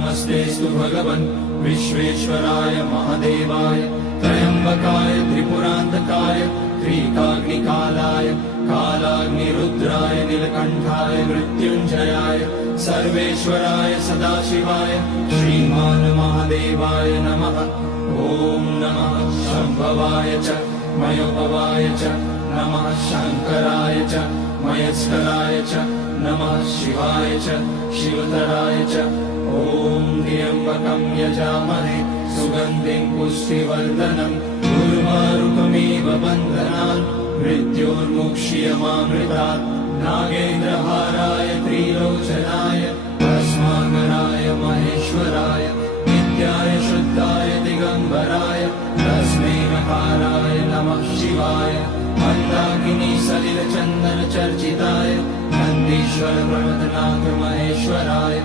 नमस्तेस्तु भगवन् विश्वेश्वराय महादेवाय त्र्यम्बकाय त्रिपुरान्तकाय त्रिकाग्निकालाय कालाग्निरुद्राय नीलकण्ठाय मृत्युञ्जयाय सर्वेश्वराय सदाशिवाय श्रीमान् महादेवाय नमः। ॐ नमः शम्भवाय च मयोभवाय च नमः शङ्कराय च मयस्कराय च नमः शिवाय च शिवतराय च। ॐ त्र्यम्बकं यजामहे सुगन्धिं पुष्टिवर्धनम् उर्वारुकमिव बन्धनान् मृत्योर्मुक्ष्यमामृतात्। नागेन्द्रहाराय त्रिलोचनाय भस्माकराय महेश्वराय नित्याय शुद्धाय दिगम्बराय तस्मै नकाराय नमः शिवाय। मन्दाकिनी सलिलचन्दन चर्चिताय नन्दीश्वर प्रमथनाथ महेश्वराय